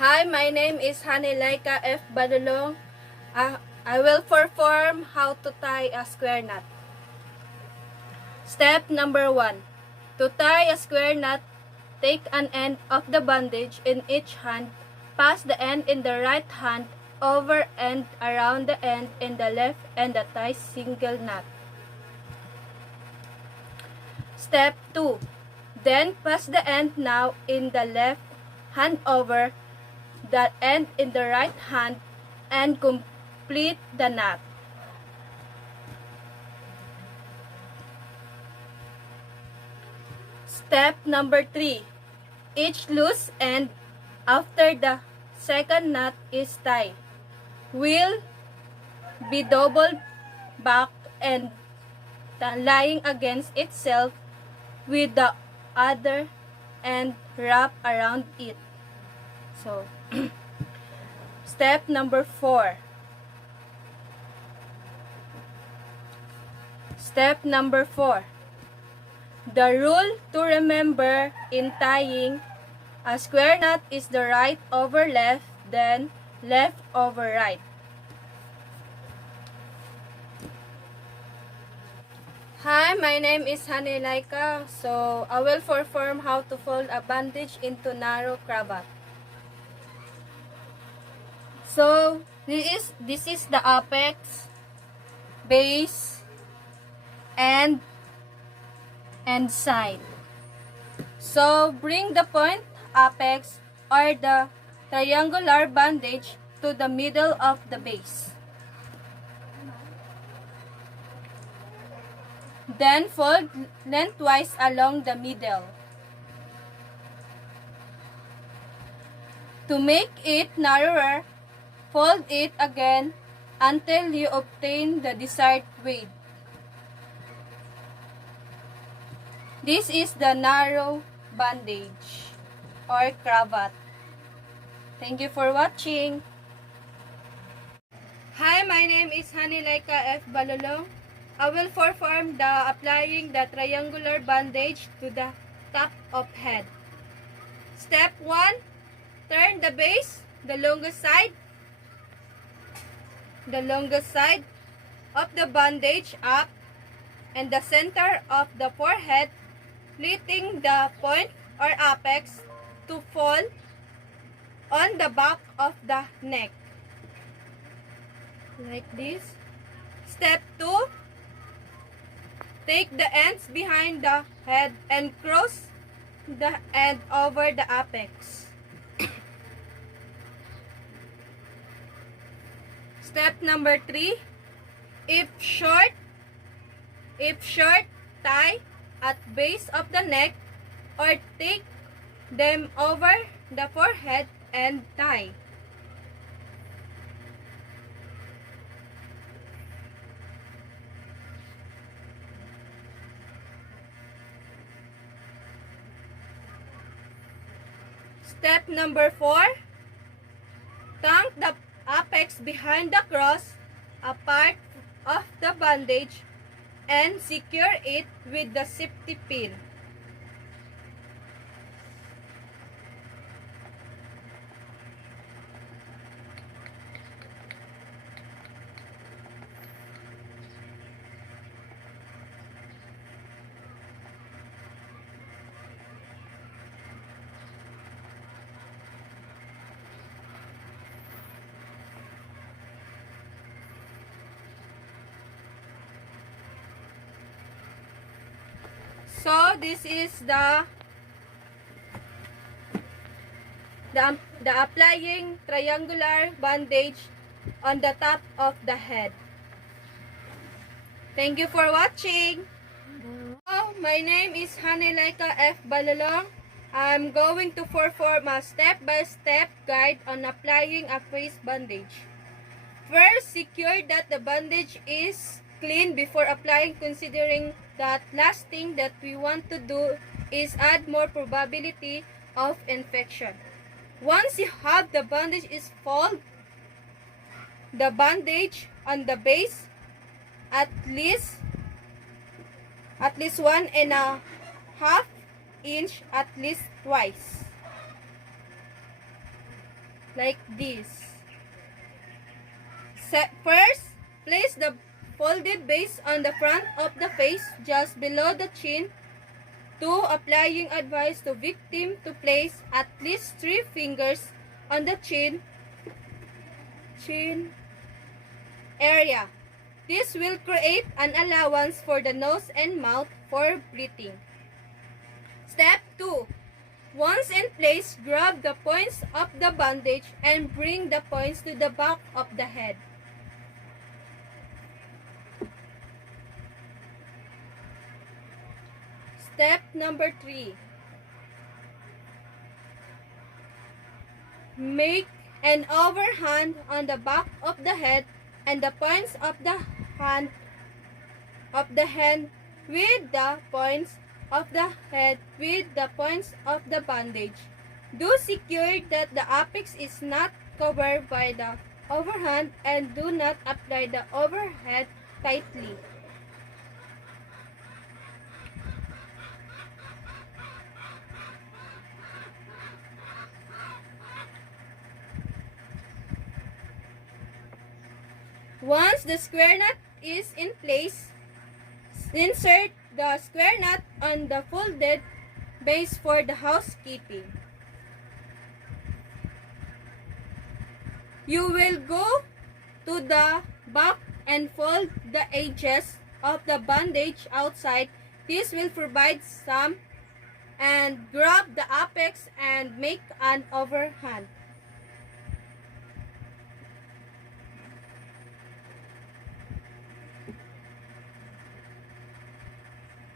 Hi, my name is Hanilaika F. Badulong. I will perform how to tie a square knot. Step number 1. To tie a square knot, take an end of the bandage in each hand, pass the end in the right hand, over and around the end in the left, and tie single knot. Step 2. Then pass the end now in the left hand over the end in the right hand and complete the knot. Step number 3. Each loose end after the second knot is tied will be doubled back and lying against itself with the other end wrapped around it. So, step number 4. Step number 4. The rule to remember in tying a square knot is the right over left, then left over right. Hi, my name is Hanilaika. So, I will perform how to fold a bandage into narrow cravat. So, this is the apex, base, and side. So, bring the point, apex, or the triangular bandage to the middle of the base. Then fold lengthwise along the middle. To make it narrower, fold it again until you obtain the desired width. This is the narrow bandage or cravat. Thank you for watching. Hi, my name is Hanilaika F. Balolong. I will perform the applying the triangular bandage to the top of head. Step 1. Turn the base, the longest side of the bandage up and the center of the forehead, letting the point or apex to fall on the back of the neck. Like this. Step 2. Take the ends behind the head and cross the end over the apex. Step number 3. If short, tie at base of the neck or take them over the forehead and tie. Step number 4. Tank the apex behind the cross, a part of the bandage, and secure it with the safety pin. So this is the applying triangular bandage on the top of the head. Thank you for watching. My name is Hanilaika F. Balolong. I'm going to perform a step-by-step guide on applying a face bandage. First, secure that the bandage is clean before applying, considering that last thing that we want to do is add more probability of infection. Once you have the bandage, is fold the bandage on the base at least 1.5 inch at least twice. like this. First, place the folded base on the front of the face just below the chin. 2. Applying advice to victim to place at least 3 fingers on the chin area. This will create an allowance for the nose and mouth for breathing. Step 2. Once in place, grab the points of the bandage and bring the points to the back of the head. Step number 3. Make an overhand on the back of the head and the points of the hand with the points of the head with the points of the bandage. Do secure that the apex is not covered by the overhand and do not apply the overhead tightly. Once the square knot is in place, insert the square knot on the folded base for the housekeeping. You will go to the back and fold the edges of the bandage outside. This will provide some and grab the apex and make an overhand.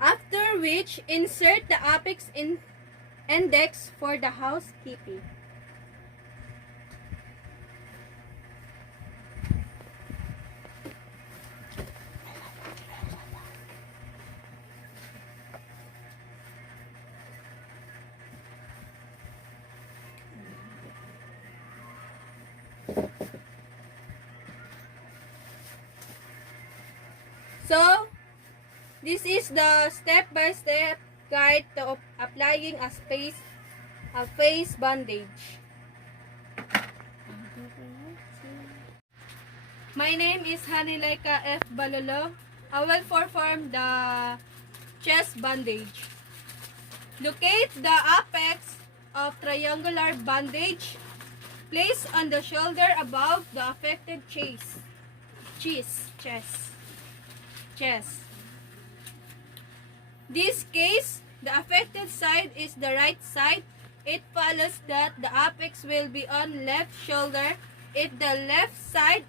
After which, insert the apex index for the housekeeping. So, this is the step-by-step guide to applying a face bandage. My name is Hanelaika F. Balolo. I will perform the chest bandage. Locate the apex of triangular bandage. Place on the shoulder above the affected chest. This case, the affected side is the right side. It follows that the apex will be on left shoulder if the left side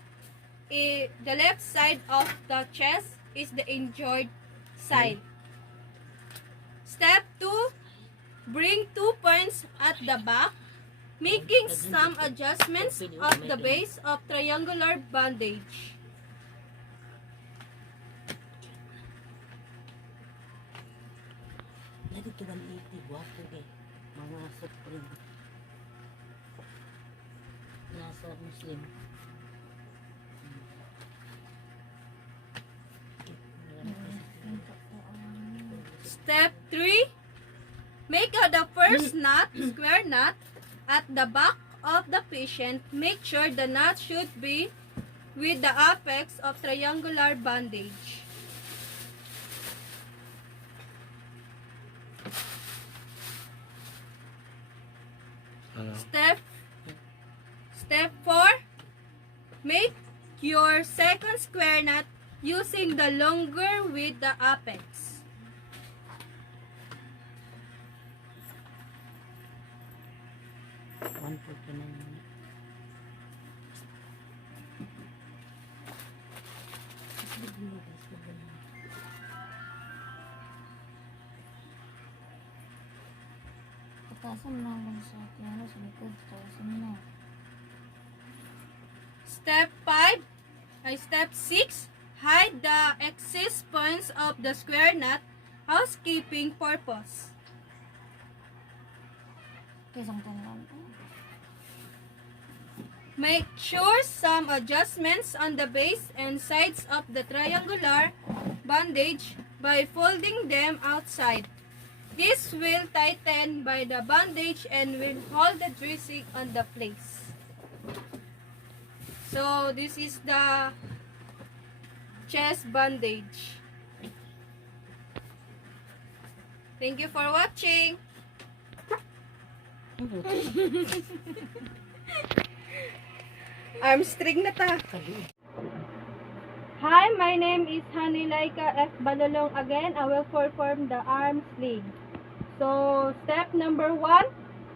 of the chest is the injured side. Step 2. Bring 2 points at the back, making some adjustments of the base of triangular bandage. Lagi kita liti guwapo eh. Mga Supreme. Nasa Muslim. Step 3. Make the first knot, square knot, at the back of the patient. Make sure the knot should be with the apex of triangular bandage. Step 4. Make your second square knot using the longer with the apex. Step 6. Hide the excess points of the square knot, housekeeping purpose. Make sure some adjustments on the base and sides of the triangular bandage by folding them outside. This will tighten by the bandage and will hold the dressing on the place. So this is the chest bandage. Thank you for watching. Arm string na ta. Hi, my name is Hanilaika F. Balalong again. I will perform the arm sling. So, step number 1,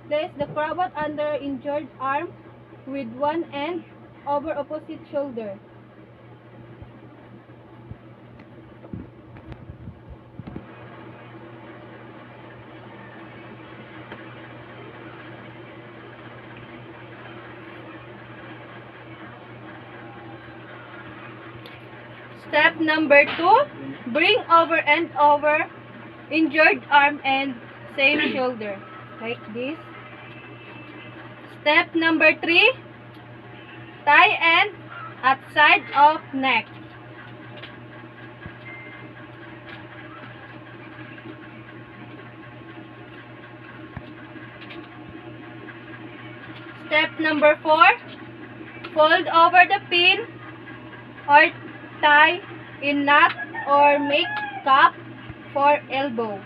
place the cravat under injured arm with one end over opposite shoulder. Step number 2, bring over and over injured arm and same shoulder, like this. Step number 3, tie end at side of neck. Step number 4, fold over the pin or tie in knot or make cup for elbow.